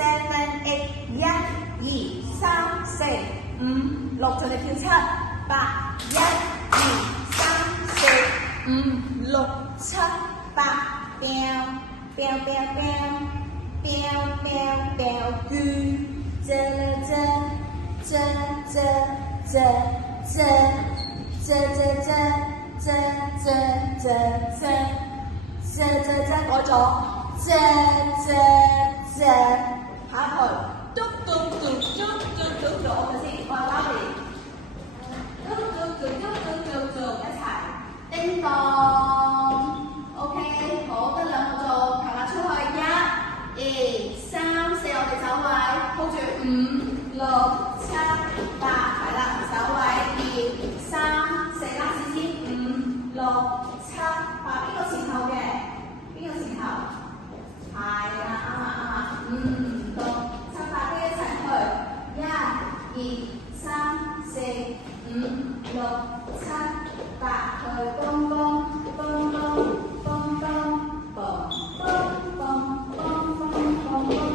seven eight 1 2 3 4 5 6就嚟跳7 8 1 2 3 4 5 6 7 8飆飆飆飆飆飆飆咕改咗下一句嘟嘟嘟嘟嘟嘟嘟，我哋先，我係媽咪，嘟嘟嘟嘟嘟嘟嘟，一齊叮當 ，OK， 好，得兩個做，行下出去1 2 3 4，我哋走位 ，hold 住5 6 7 8，係啦，走位2 3 4，拉線先5 6 7 8，邊個前後嘅？邊個前後？係啦，啱啊5 6 7 8，跟一齊去1 2 3 4 5 6 7 8，去蹦蹦蹦蹦蹦蹦蹦蹦蹦蹦蹦蹦。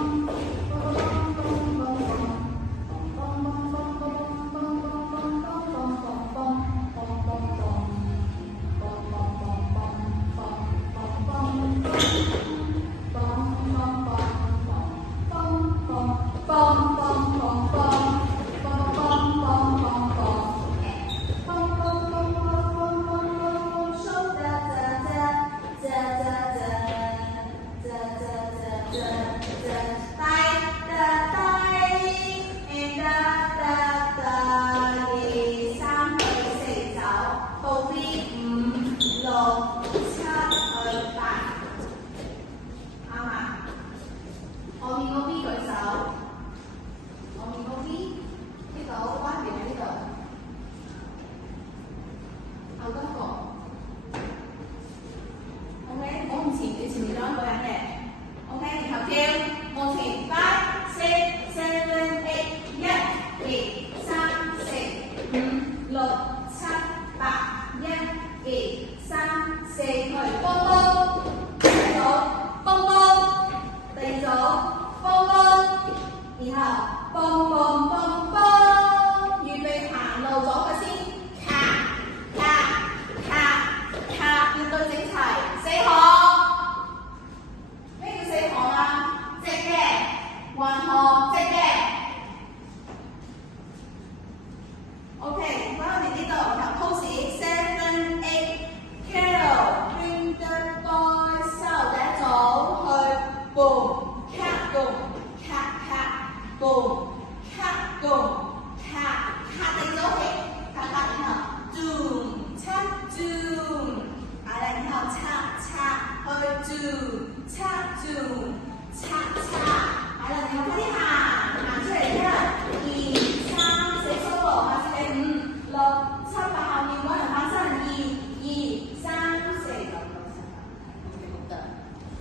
叉叉